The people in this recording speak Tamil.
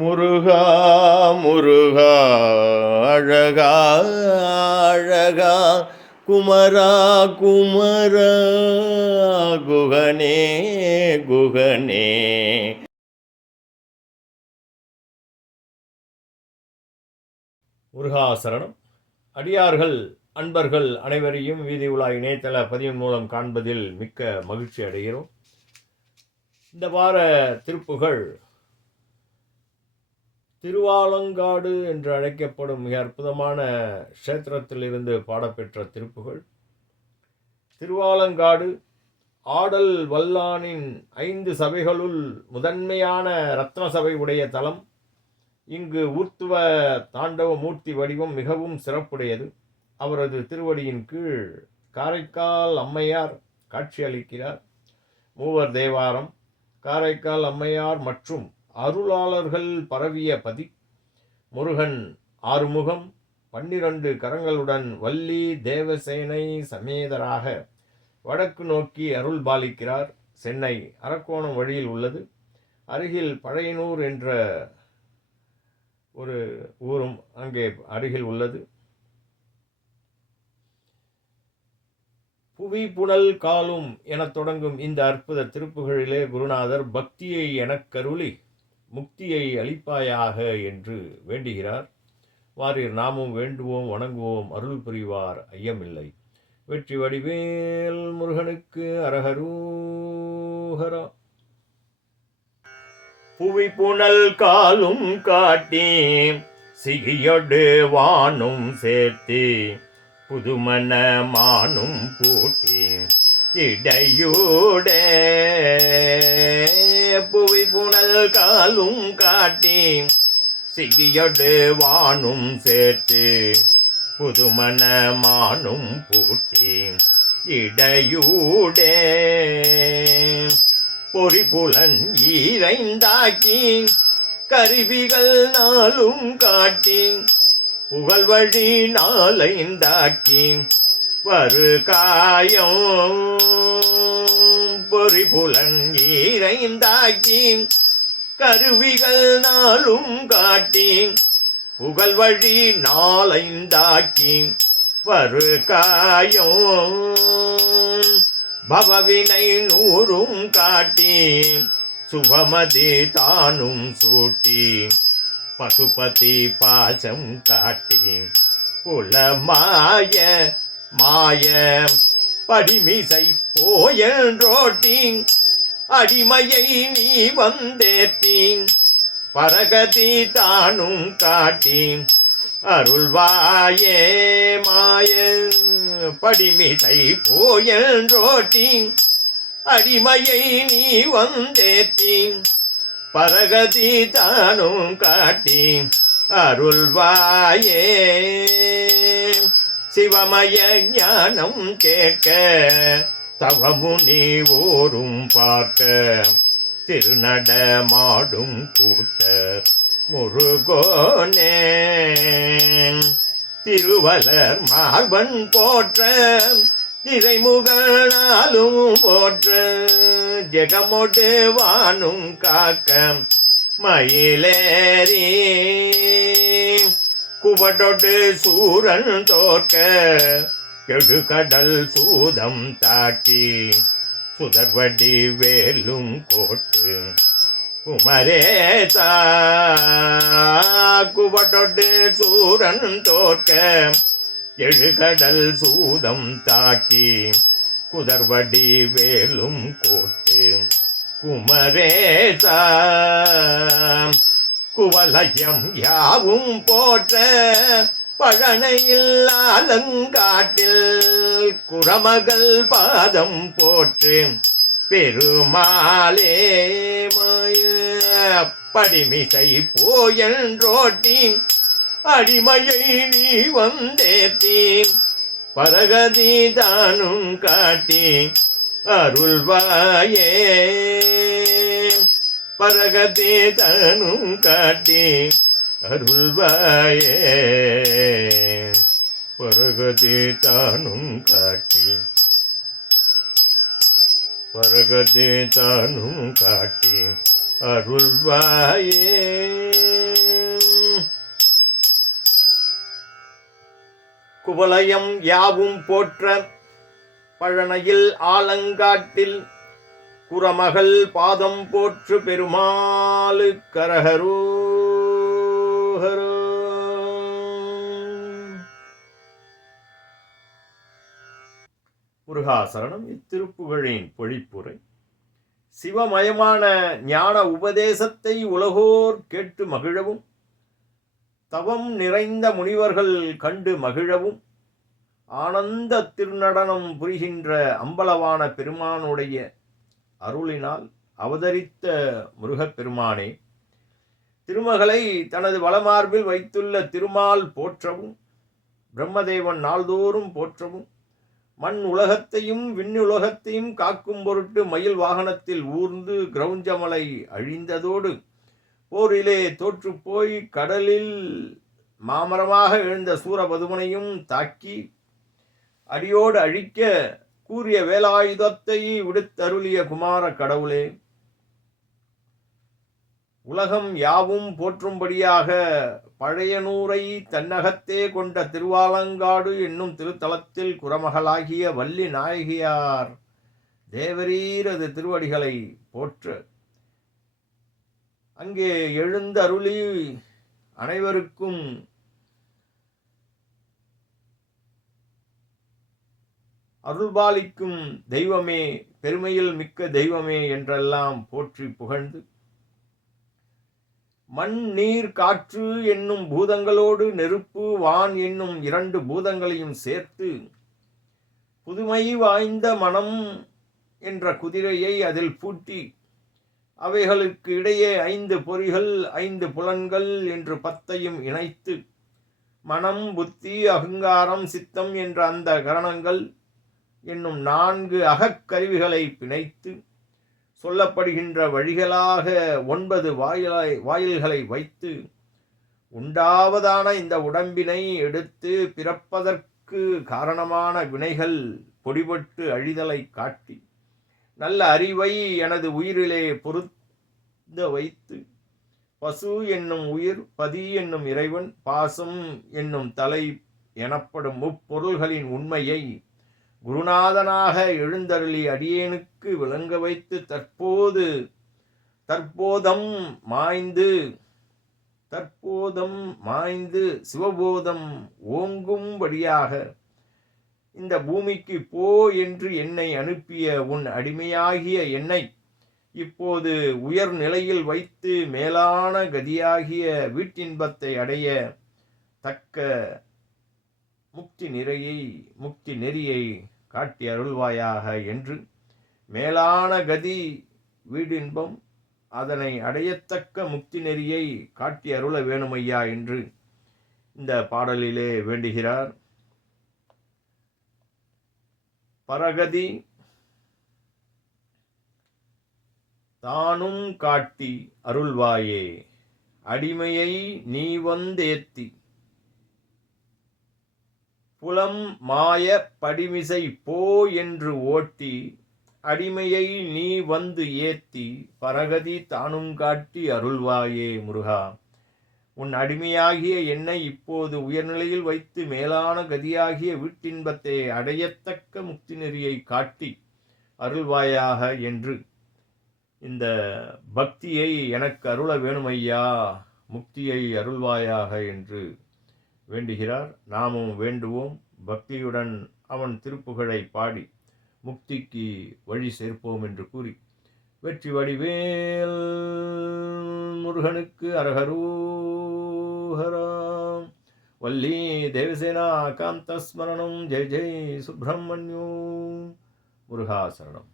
முருகா முருகா அழகா அழகா குமரா குமரா குகனே குகனே. முருகாசரணம் அடியார்கள் அன்பர்கள் அனைவரையும் வீதி உலா இணையதள பதிவு மூலம் காண்பதில் மிக்க மகிழ்ச்சி அடைகிறோம். இந்த வார திருப்புகள் திருவாலங்காடு என்று அழைக்கப்படும் மிக அற்புதமான க்ஷேத்திரத்திலிருந்து பாடப்பெற்ற திருப்புகள் திருவாலங்காடு ஆடல் வல்லானின் ஐந்து சபைகளுள் முதன்மையான ரத்ன சபை உடைய தலம். இங்கு ஊர்த்துவ தாண்டவ மூர்த்தி வடிவம் மிகவும் சிறப்புடையது. அவரது திருவடியின் கீழ் காரைக்கால் அம்மையார் காட்சியளிக்கிறார் மூவர் தேவாரம் காரைக்கால் அம்மையார் மற்றும் அருளாளர்கள் பரவிய பதி முருகன் ஆறுமுகம் பன்னிரண்டு கரங்களுடன் வள்ளி தேவசேனை சமேதராக வடக்கு நோக்கி அருள் பாலிக்கிறார். சென்னை அரக்கோணம் வழியில் உள்ளது. அருகில் பழையனூர் என்ற ஒரு ஊரும் அங்கே அருகில் உள்ளது. புவி புனல் காலும் எனத் தொடங்கும் இந்த அற்புத திருப்புகளிலே குருநாதர் பக்தியை எனக்கருளி முக்தியை அளிப்பாயாக என்று வேண்டுகிறார். வாரீர் நாமும் வேண்டுவோம் வணங்குவோம் அருள் புரிவார் ஐயமில்லை. வெற்றி வடிவேல் முருகனுக்கு அரகரூஹரா புவி புனல் காலும் காட்டி சிகியொடு வானும் சேர்த்தி புதுமண மானும் கூட்டி இடையூடே. புவி புனல் காலும் காட்டி சிகியொடு வானும் சேர்த்து புதுமணமானும் பூட்டி இடையூடே. பொறிபுலன் ஈரைந்தாக்கி கருவிகள் நாளும் காட்டி புகழ் வழி நாளைந்தாக்கி வரு காயம் பொறிபுலன் ஈரைந்தாக்கி கருவிகள் நாளும் காட்டி புகழ் வழி நாளைந்தாக்கி வரு காயம் பவவினை நூறும் காட்டி சுபமதி தானும் சூட்டி பசுபதி பாசம் காட்டி குலமாய மாய படிமிசை போயன்றோட்டி அடிமையை நீ வந்தேத்தீங் பரகதி தானும் காட்டீங் அருள்வாயே மாய படிமிசை போயன்றோட்டி அடிமையை நீ வந்தேத்தீங் பரகதி தானும் காட்டி அருள்வாயே சிவமய ஞானம் கேட்க தவமு நீ ஓரும் பார்க்க. திருநட மாடும் கூத்தர் முருகோனே. திருவலர் மார்பன் போற்ற திரைமுகனாலும் போற்ற. ஜெகமொடு வானும் காக்க மயிலேறி. குவடொடு சூரன் தோற்க கெடுகடல் சூதம் தாக்கி சுதர்வடி வேலும் கோட்டு. குமரேசா குவடொடு சூரன் தோற்க எழுகடல் சூதம் தாக்கி குதர்வடி வேலும் கோட்டு. குமரேசா குவலயம் யாவும் போற்ற பழனையில் அலங்காட்டில் குரமகள் பாதம் போற்று பெருமாளே மாய படிமிசை போயன்றோட்டி அடிமையை நீ வந்தேத்தி பரகதி தானும் காட்டி அருள்வாயே. பரகதி தனும் காட்டி அருள்வாயே. பரகதி தானும் காட்டி. பரகதி தானும் காட்டி அருள்வாயே. குவலயம் யாவும் போற்ற பழனையில் ஆலங்காட்டில் குரமகள் பாதம் போற்று பெருமாளு கரகரூ முருகாசரணம் இத்திருப்புகழின் பொழிப்புரை. சிவமயமான ஞான உபதேசத்தை உலகோர் கேட்டு மகிழவும். தவம் நிறைந்த முனிவர்கள் கண்டு மகிழவும். ஆனந்த திருநடனம் புரிகின்ற அம்பலவான பெருமானுடைய அருளினால் அவதரித்த முருகப்பெருமானே திருமகளை தனது வளமார்பில் வைத்துள்ள திருமால் போற்றவும் பிரம்மதேவன் நாள்தோறும் போற்றவும் மண் உலகத்தையும் விண்ணுலகத்தையும் காக்கும் பொருட்டு மயில் வாகனத்தில் ஊர்ந்து கிரௌஞ்சமலை அழிந்ததோடு போரிலே தோற்றுப்போய் கடலில் மாமரமாக எழுந்த சூரபதுமனையும் தாக்கி அடியோடு அழிக்க கூறிய வேலாயுதத்தை விடுத்தருளிய குமார கடவுளே உலகம் யாவும் போற்றும்படியாக பழையனூரை தன்னகத்தே கொண்ட திருவாலங்காடு என்னும் திருத்தலத்தில் குரமகளாகிய வள்ளி நாயகியார் தேவரீரது திருவடிகளை போற்று. அங்கே எழுந்தருளி அனைவருக்கும் அருள்பாலிக்கும் தெய்வமே பெருமையில் மிக்க தெய்வமே என்றெல்லாம் போற்றி புகழ்ந்து மண் நீர் காற்று என்னும் பூதங்களோடு நெருப்பு வான் என்னும் இரண்டு பூதங்களையும் சேர்த்து புதுமை வாய்ந்த மனம் என்ற குதிரையை அதில் பூட்டி அவைகளுக்கு இடையே ஐந்து பொறிகள் ஐந்து புலன்கள் என்று பத்தையும் இணைத்து மனம் புத்தி அகங்காரம் சித்தம் என்ற அந்த கரணங்கள் என்னும் நான்கு அகக்கருவிகளை பிணைத்து சொல்லப்படுகின்ற வழிகளாக ஒன்பது வாயிலாய் வாயில்களை வைத்து உண்டாவதான இந்த உடம்பினை எடுத்து பிறப்பதற்கு காரணமான வினைகள் பொடிபட்டு அழிதலை காட்டி நல்ல அறிவை எனது உயிரிலே பொருந்த வைத்து பசு என்னும் உயிர் பதி என்னும் இறைவன் பாசம் என்னும் தலை எனப்படும் முப்பொருள்களின் உண்மையை குருநாதனாக எழுந்தருளி அடியேனுக்கு விளங்க வைத்து தற்போது தற்போதம் மாய்ந்து தற்போதம் மாய்ந்து சிவபோதம் ஓங்கும்படியாக இந்த பூமிக்கு போ என்று என்னை அனுப்பிய உன் அடிமையாகிய என்னை இப்போது உயர் நிலையில் வைத்து மேலான கதியாகிய வீட்டின்பத்தை அடைய தக்க முக்தி நிறையை முக்தி நெறியை காட்டி அருள்வாயாக என்று மேலான கதி வீடின்பம் அதனை அடையத்தக்க முக்தி நெறியை காட்டி அருள வேணுமையா என்று இந்த பாடலிலே வேண்டுகிறார். பரகதி தானும் காட்டி அருள்வாயே அடிமையை நீ வந்தேத்தி. புலம் மாய படிமிசை போ என்று ஓட்டி அடிமையை நீ வந்து ஏத்தி பரகதி தானும் காட்டி அருள்வாயே முருகா. உன் அடிமையாகிய என்னை இப்போது உயர்நிலையில் வைத்து மேலான கதியாகிய வீட்டின்பத்தை அடையத்தக்க முக்தி நெறியை காட்டி அருள்வாயாக என்று. இந்த பக்தியை எனக்கு அருள வேணுமையா? முக்தியை அருள்வாயாக என்று. வேண்டுகிறார். நாமும் வேண்டுவோம். பக்தியுடன் அவன் திருப்புகழை பாடி முக்திக்கு வழி சேர்ப்போம் என்று கூறி வெற்றி வடிவேல் முருகனுக்கு அரகரூஹராம். வல்லி தேவசேனா காந்த ஸ்மரணம் ஜெய் ஜெய் சுப்பிரமணியோ முருகாசரணம்